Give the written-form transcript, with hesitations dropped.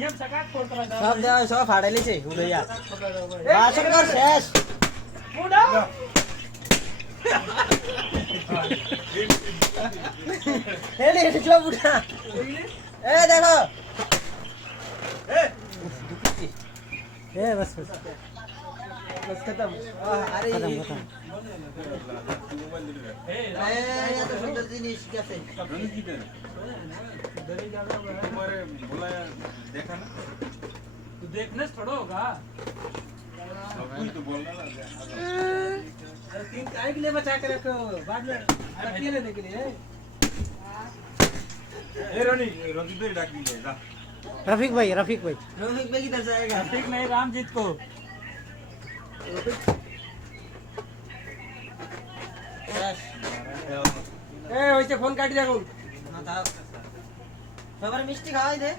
সব দেওয়া সব ফাটাই লিছে উদয়া বাসন কর শেষ হেলে হেলে সব উঠা এ দেখো ए बस बस बस खत्म अरे खत्म खत्म ए ये तो सुंदर जिनिस कैसे तुम्हारे बोला देखा ना तू देखने से थोड़ा होगा सब कुछ तो बोल रहा अरे तीन काय के लिए बचा के रखो बाद में रखिए लेने के लिए ए रोनी रोनी तो डाक दी जा रफीक भाई किधर से आएगा ठीक नहीं रामजीत को ए ওইটা ফোন কাটি রাখুন না দাও সবার মিষ্টি খাওয়াই দে